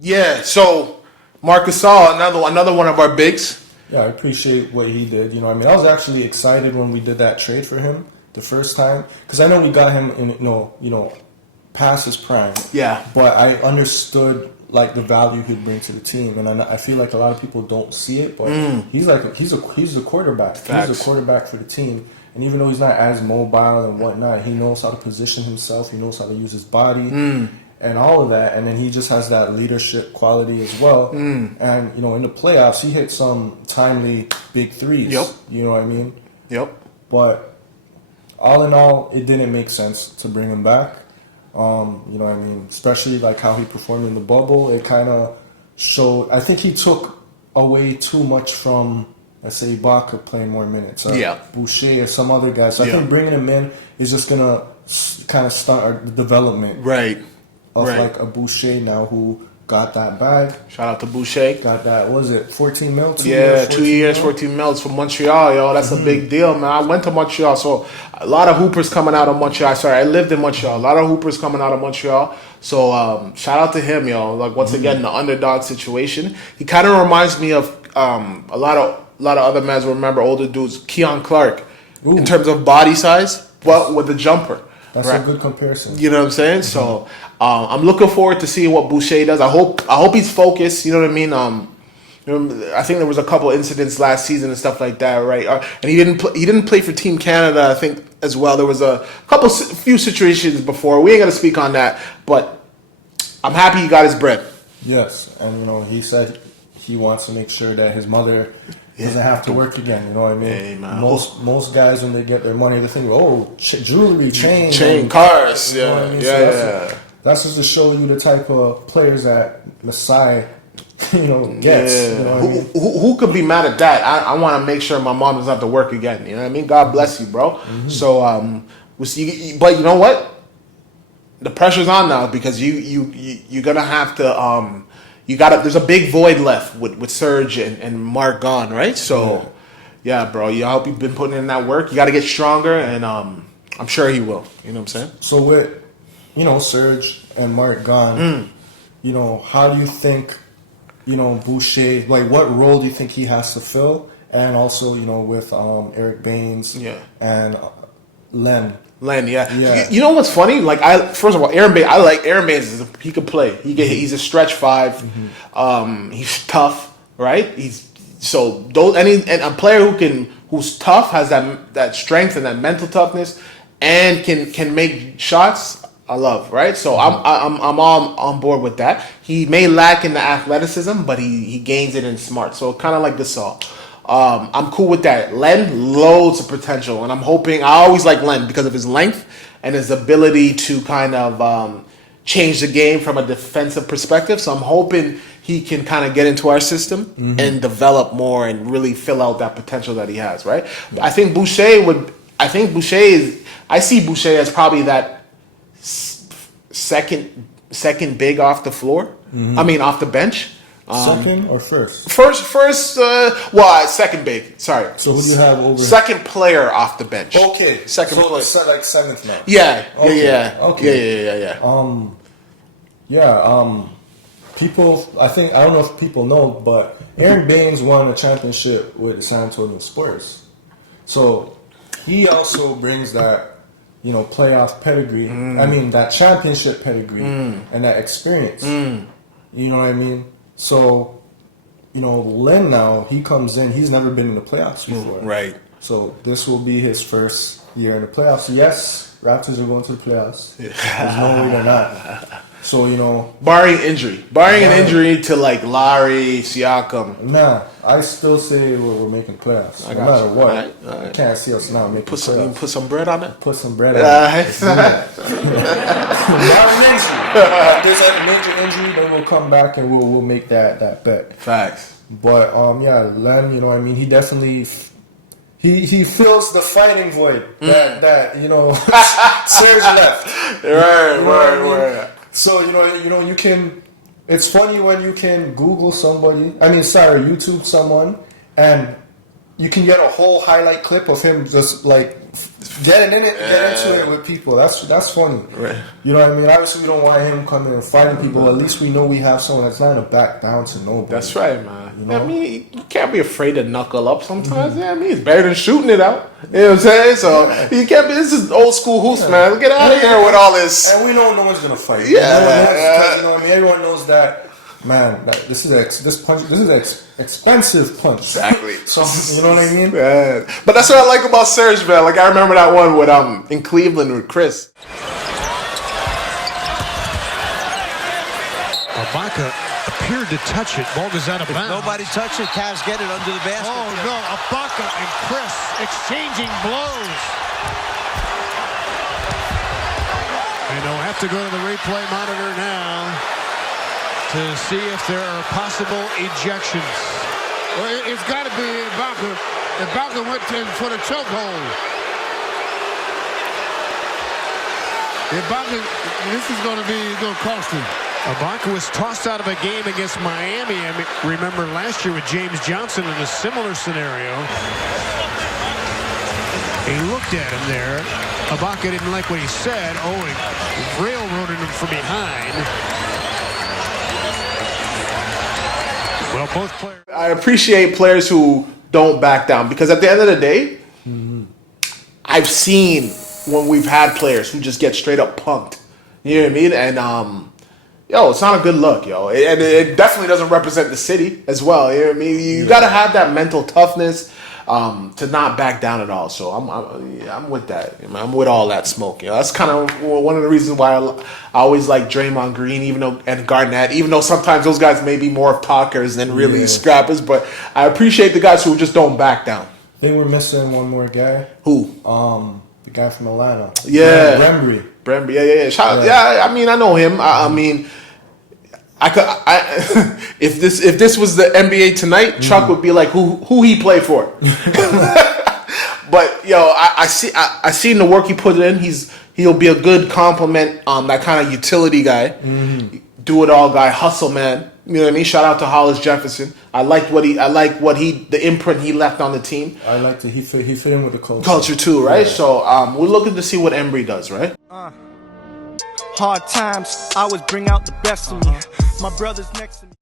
Yeah, so Marc Gasol, another one of our bigs. Yeah, I appreciate what he did. I was actually excited when we did that trade for him the first time because I know we got him in past his prime. Yeah, but I understood like the value he'd bring to the team, and I feel like a lot of people don't see it. But he's a quarterback. Facts. He's a quarterback for the team, and even though he's not as mobile and whatnot, he knows how to position himself. He knows how to use his body. And all of that, and then he just has that leadership quality as well. And in the playoffs, he hit some timely big threes. Yep. You know what I mean? Yep. But all in all, it didn't make sense to bring him back. Especially like how he performed in the bubble. It kind of showed. I think he took away too much from, let's say, Ibaka playing more minutes. Boucher or some other guys. So I think bringing him in is just gonna kind of start our development. Right. Of like a Boucher now who got that bag. Shout out to Boucher. Got that, what was it, 14 mil? 2 years, 14 mils from Montreal, yo. That's a big deal, man. I went to Montreal, so a lot of hoopers coming out of Montreal. Sorry, I lived in Montreal. A lot of hoopers coming out of Montreal. So shout out to him, yo. Like once again, the underdog situation. He kind of reminds me of a lot of other men will remember older dudes, Keon Clark, in terms of body size, but with the jumper. That's a good comparison. You know what I'm saying? So I'm looking forward to seeing what Boucher does. I hope he's focused. You know what I mean? I think there was a couple incidents last season and stuff like that, right? And he didn't play for Team Canada, I think, as well. There was a few situations before. We ain't gonna speak on that, but I'm happy he got his bread. Yes, and he said he wants to make sure that his mother doesn't have to work again. You know what I mean? Hey, man. Most guys when they get their money, they think, jewelry, chain, cars. You know what I mean? That's just to show you the type of players that Masai, gets. Yeah. You know what I mean? Who could be mad at that? I want to make sure my mom doesn't have to work again. You know what I mean? God bless you, bro. So, we'll see. But you know what? The pressure's on now because you're gonna have to. There's a big void left with Serge and Mark gone, right? So, yeah, bro. I hope you've been putting in that work. You got to get stronger, and I'm sure he will. You know what I'm saying? So with Serge and Mark gone, how do you think, Boucher, like what role do you think he has to fill? And also, with Eric Baines and Len. Yeah. You know what's funny? Like, first of all, I like Aaron Baines. He could play. He's a stretch five. He's tough, right? And a player who's tough, has that strength and that mental toughness, and can make shots. I love, right? So I'm all on board with that. He may lack in the athleticism, but he gains it in smart. So kind of like Gasol. I'm cool with that. Len, loads of potential, and I'm hoping. I always like Len because of his length and his ability to kind of change the game from a defensive perspective. So I'm hoping he can kind of get into our system and develop more and really fill out that potential that he has. Right? I think Boucher I see Boucher as probably that second big off the floor. I mean, off the bench. Second or first? Second big. Sorry. So who do you have over? Second player off the bench. Okay. Second player. So like seventh now. Yeah. Okay. Yeah. People, I don't know if people know, but Aaron Baines won a championship with the San Antonio Spurs. So he also brings that, playoff pedigree. I mean, that championship pedigree and that experience. You know what I mean? So, Len now, he comes in. He's never been in the playoffs before. Right. So this will be his first year in the playoffs. Yes, Raptors are going to the playoffs. There's no way they're not. So, barring an injury to like Larry, Siakam. Nah, I still say we're making playoffs. No matter what. All right. I can't see us not making playoffs. Put some bread on it? Put some bread on it. If there's a major injury, then we'll come back and we'll make that bet. Facts. But, Len, he definitely... He fills the fighting void that Serge left. Right. So you can. It's funny when you can Google somebody. YouTube someone, and you can get a whole highlight clip of him just like getting into it with people. That's funny. Right. You know what I mean? Obviously, we don't want him coming and fighting people. At least we know we have someone that's not gonna back down to nobody. That's right, man. You know? I mean, you can't be afraid to knuckle up sometimes. Yeah, I mean, it's better than shooting it out. You know what I'm saying? So you can't be. This is old school hoops, man. Get out of here with all this. And we know no one's gonna fight. Yeah. You know what I mean? Everyone knows that. Man, this is expensive punch. Exactly. So you know what I mean? Yeah. But that's what I like about Serge, man. Like I remember that one with in Cleveland with Chris. Ibaka appeared to touch it. Ball goes out of bounds. Nobody touched it. Cavs get it under the basket. Oh no! Ibaka and Chris exchanging blows. And they'll have to go to the replay monitor now to see if there are possible ejections. Well, it's got to be Ibaka. Ibaka went for the chokehold. Ibaka, this is going to cost him. Ibaka was tossed out of a game against Miami. I remember last year with James Johnson in a similar scenario. He looked at him there. Ibaka didn't like what he said. Oh, and railroaded him from behind. Well, both players. I appreciate players who don't back down because at the end of the day, I've seen when we've had players who just get straight up punked. You know what I mean? And it's not a good look, yo. And it definitely doesn't represent the city as well. You know what I mean? You got to have that mental toughness to not back down at all. So I'm with that. I'm with all that smoke. You know, that's kind of one of the reasons why I always like Draymond Green, and Garnett, even though sometimes those guys may be more of talkers than really scrappers. But I appreciate the guys who just don't back down. I think we're missing one more guy. Who? The guy from Atlanta. Yeah. Brembry. Yeah. Yeah. I mean, I know him. I mean, if this was the NBA tonight, Chuck would be like, who he play for? But I seen the work he put in. He'll be a good compliment, that kind of utility guy, do it all guy, hustle man. You know what I mean? Shout out to Hollis Jefferson. I like the imprint he left on the team. I liked it. He fit in with the culture too, right? Yeah. So we're looking to see what Embry does, right? Hard times always bring out the best in me. My brother's next to me.